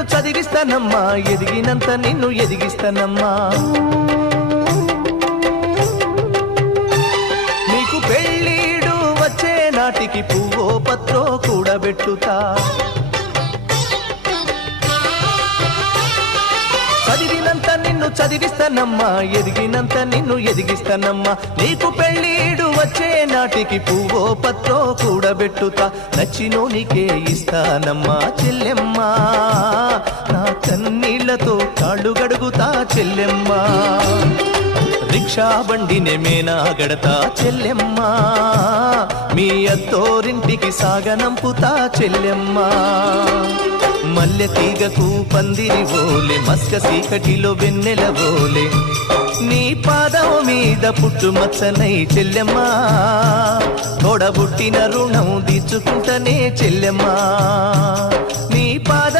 నిన్ను చదివిస్తానమ్మా, ఎదిగినంత నిన్ను ఎదిగిస్తానమ్మా. నీకు పెళ్ళీడు వచ్చే నాటికి పువ్వో పత్రో కూడబెట్టుతా. చదివినంత నిన్ను చదివిస్తానమ్మా, ఎదిగినంత నిన్ను ఎదిగిస్తానమ్మా. నీకు పెళ్ళీడు వచ్చే నాటికి పువ్వో పత్రో కూడబెట్టుతా. నచ్చినోనికే ఇస్తానమ్మా చెల్లెమ్మా, నా కన్నీళ్లతో కాళ్ళు గడుగుతా చెల్లెమ్మా. రిక్షా బండినే మేనా గడతా చెల్లెమ్మా, మీ అత్తోరింటికి సాగనంపుతా చెల్లెమ్మా. మల్లె తీగకు పందిరి ఓలే, మస్క సీకటిలో వెన్నెల ఓలే, నీ పాదం మీద పుట్టుమచ్చనై చెల్లెమ్మా. తోడబుట్టిన రుణం తీర్చుకుంటనే చెల్లెమ్మా, నీ పాదం